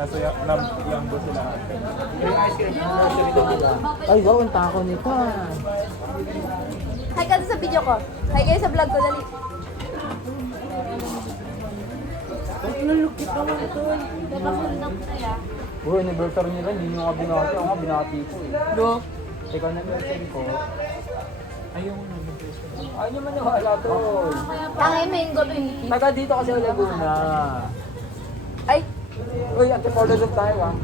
Nasa Yangbo sila ate. Ay, wow, ang tako nito. Hi ka sa video ko. Hi kayo sa vlog ko, dali. Ang inalukit naman ito. Napakundang kaya. Bro, anniversary nila, hindi nyo nga binati. Ako nga binati ko eh. Do? Ikaw na anniversary ko. Ayaw mo na. Ayaw nyo maniwala to. Tangay mo yung gabi hindi. Taga dito kasi sa Laguna. Ay, Uy, Antipolo doon tayo ah.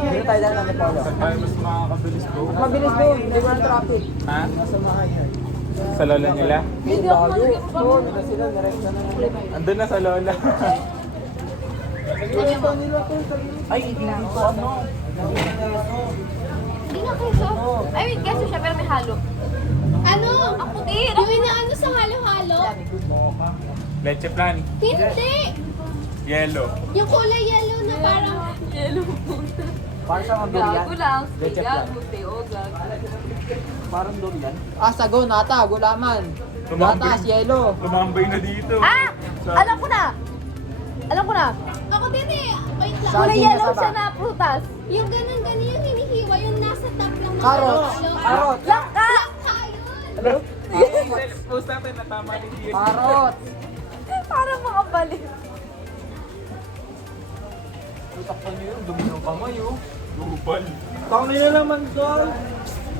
Dito tayo dahil Antipolo. Saan tayo mas makakabilis bro? Mabilis doon, hindi mo ng traffic. Ha? Sa lola nila? Hindi ako mag-trip. Oo, nila sila, narest na naman. Andun na sa lola. Ay, hindi ko ano. hindi nga keso. Ay, wait, keso siya pero may halo. Ano? Ang puti. Yung inaano sa halo-halo? Leche plan. Hindi! Yellow. Yung kulay yellow na parang... Yellow. Parang sa mga durian. Gago lang. Leche Gago, plan. puti. O, gago. Parang durian. Ah, sago, nata, gulaman. Gatas, yelo. Lumambay na dito. Ah! Alam ko na! Alam ko na! Ako din eh. Wait lang. Kulay Saging yellow na saba. siya na prutas. Yung ganun-ganun yung hinihiwa, yung nasa top ng mga Carrots. halo. Carrots. Langka! Langka yun. Post natin na tama ni Tia. Carrots. Parang mga balik. Tutakpan nyo yun, dumi ng kamay oh. Lupal. Tangin na naman tol.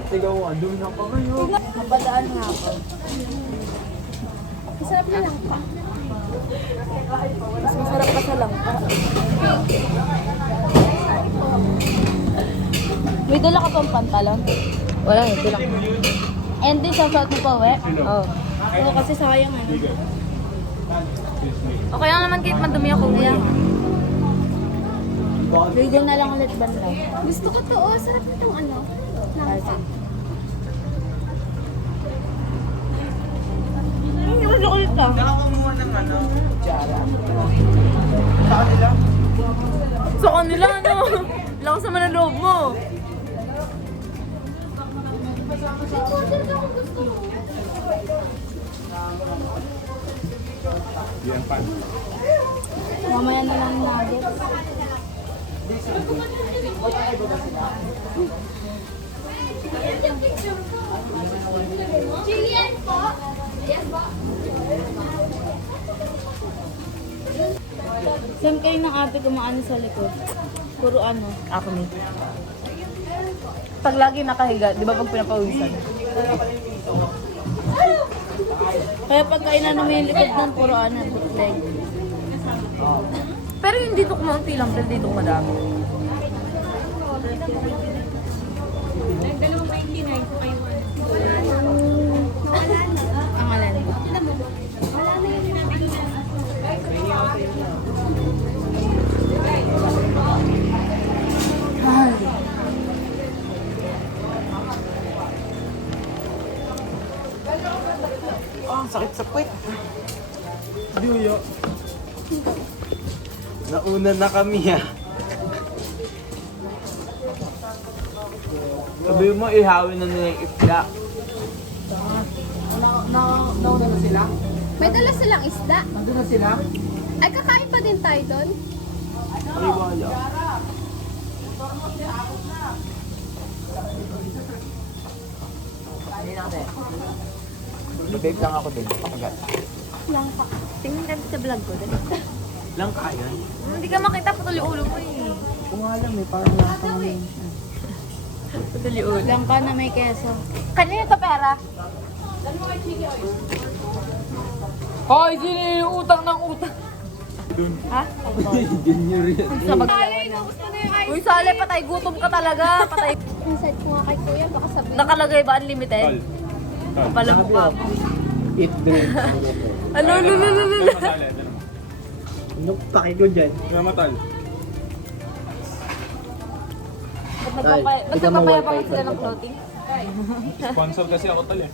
Sigaw nga, dumi ng kamay oh. Mabadaan nga ako. Masarap na lang pa. Mas masarap pa sa langka. May dala ka pang pantalon? Wala, ito lang. And din, sasot mo pa, we? Oo. Oo, kasi sayang ano. Okay lang naman kahit madumi ako, kuya. Bigyan na lang ulit banda. Gusto ko to, oh. Sarap na itong ano. Langka. Hindi ko siya ulit ka. Nakakamuha ng ano. Jara. Sa kanila. Sa kanila, ano? Lakas naman ang loob mo. May order ka kung gusto mo. Yan pa. Mamaya na lang nuggets. Jillian po. Yes po. Saan kayo ng ate kumaano sa likod? Puro ano? Ako ni. Pag lagi nakahiga, di ba pag pinapawisan? Kaya pagka inano mo yung likod nun, puro ano, bootleg. Pero yung dito kumaunti lang, pero dito madami. Ang alin. Ah, sakit sa puwet. Duyo. Nauna na kami ha. Sabi mo, ihawin na nila yung isda. Nauna na sila? May dala silang isda. Nandun na sila? Ay, kakain pa din tayo doon. Ay, wala. Hindi na kasi. Babe lang ako din. Pakagat. Lang pa. Tingnan ka sa vlog ko. Dali. Lang kaya? Hindi ka makita, patuloy ulo mo eh. Kung nga lang, may parang nakakamayin siya. Patuloy ulo. Lang ka na may keso. Kanina to pera? Hoy, sino yung utang ng utang? Ha? Junior yan. Sa mag... Uy, Sale, patay gutom ka talaga. Patay. Inside ko nga kay Kuya, baka sabihin. Nakalagay ba unlimited? Kapala mo ka. Eat, drink. Ano, Ano paki ko dyan? Namatal. Ba't nagpapayabang sila ng clothing? Sponsor kasi ako tol eh.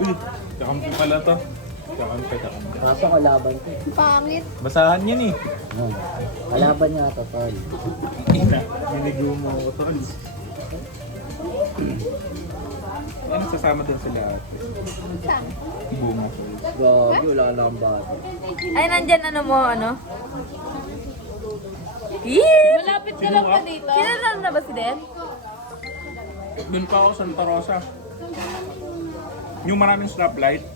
Uy, kakampi pala to. Kakampi. Kaso kalaban ko. Pangit. Basahan yan eh. Kalaban niya ito, tol. Ina, niligo mo ako tol. Ano sasama din sila ate? Saan? Bunga. Grabe, wala na akong bata. Ay, nandyan ano mo, ano? Yee! Malapit ka lang pa dito. Kilala na ba si Den? Doon pa ako Santa Rosa. Yung maraming stoplight.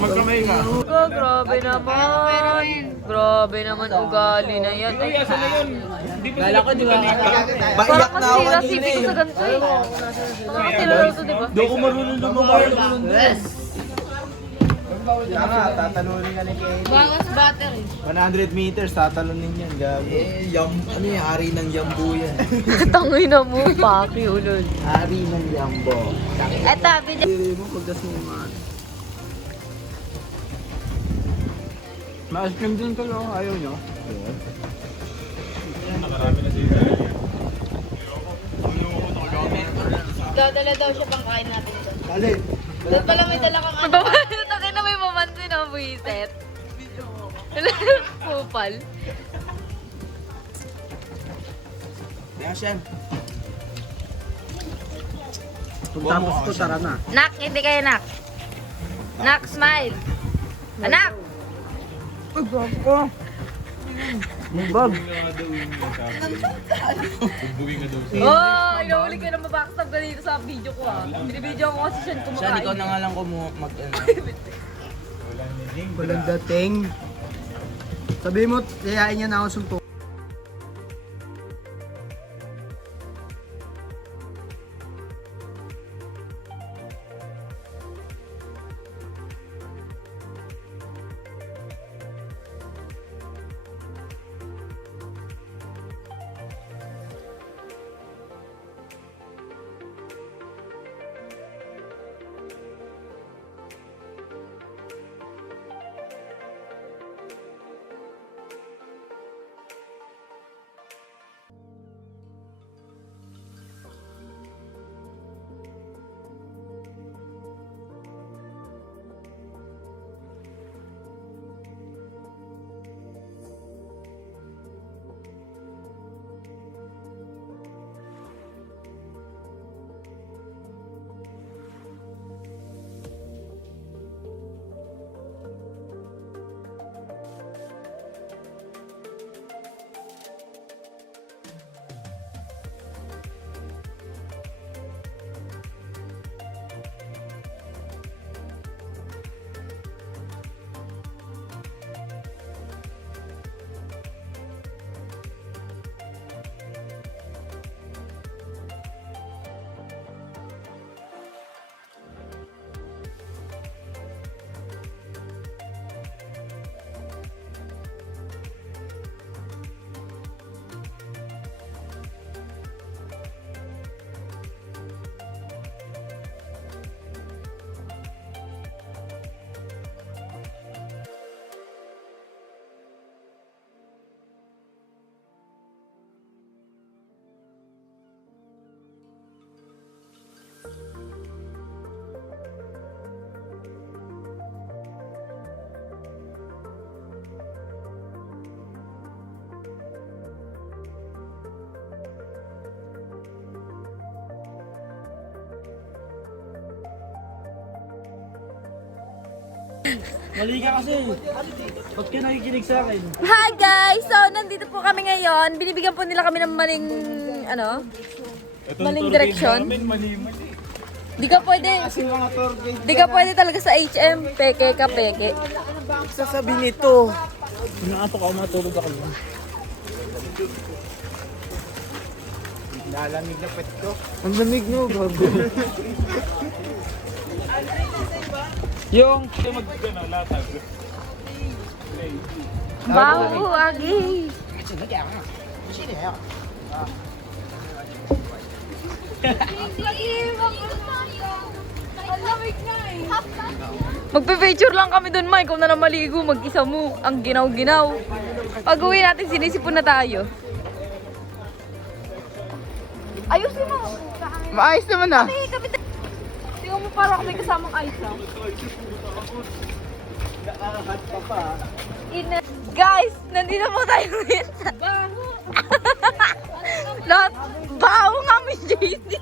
Magkamay ka. Grabe naman. Grabe naman ugali na yan. Uy, asa na yun? Hindi pa Kala ko, di ba? Parang masira sipig ko sa ganito eh. Parang masira to, di ba? Doon ko marunong lumabar. Tama, tatalunin ka ni Kenny. Bawas battery. 100 meters, tatalunin yan. Gabi. Ano yung hari ng yambo yan? Tangoy na mo, paki ulol. Hari ng yambo. Eto, video. Dili mo, pagdas mo man. Ma-ice cream din kayo, ayaw nyo? Nakarami na sila. Dadala daw siya pang kain natin ito. Dali. Doon pala may dala kang ano. Takin na may mamansin ang buwiset. Kupal. Kaya siya. Tapos ko, tara na. Nak, hindi kayo nak. Nak, smile. Anak! Ay, bago ko. Bag. Oh, inahuli ka na mabackstab ka dito sa video ko ah. Binibidyo ko kasi siya Siya, kumakain. ikaw na nga lang ko mag Walang dating. Sabi mo, yayain niya na ako sumpo. Mali ka kasi. Ba't ka nakikinig sa akin? Hi guys! So, nandito po kami ngayon. Binibigyan po nila kami ng maling, Itong maling tour guide direksyon. namin, mali. Di ka pwede. Kasi mga tour guide. Di ka pwede talaga sa HM. Peke ka, peke. Sasabi nito. Inaatok ako, matulog ako. Lalamig na pet ko. Ang lamig mo, bago. Yung Latag. Bawo, agi. Magpe-feature lang kami doon, Mike. Kung na maligo, mag-isa mo. Ang ginaw-ginaw. Pag-uwi natin, sinisipon na tayo. Ayusin mo. maayos naman ah. Tingnan mo parang may kasamang ice, ha? Guys, nandito po tayo ngayon sa... Baho! Lahat, baho nga may JD.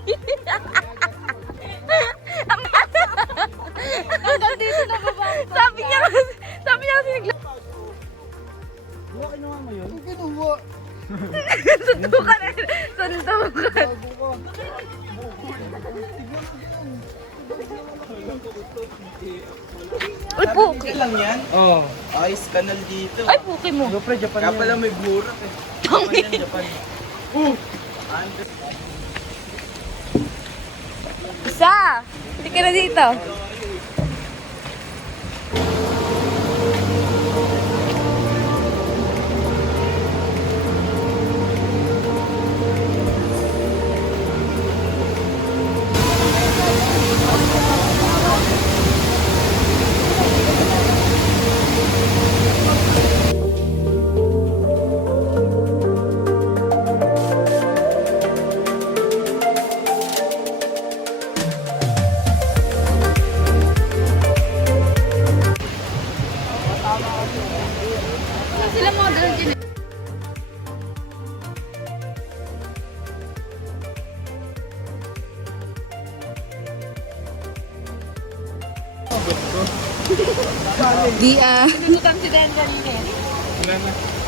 Hanggang dito na ba? Sabi niya kasi nagla... Buwa kinuha mo yun? Kinuha. Suntukan. Suntukan. Uy, puki. lang yan? Oo. Ice canal dito. Ay, puki mo. Go pre, Japan Kaya yan. pala may burak eh. Tangin. Japan. Isa. Hindi ka na dito. Sila mga doon dyan. Di ah. Pinututan si Dan kanina. Wala na.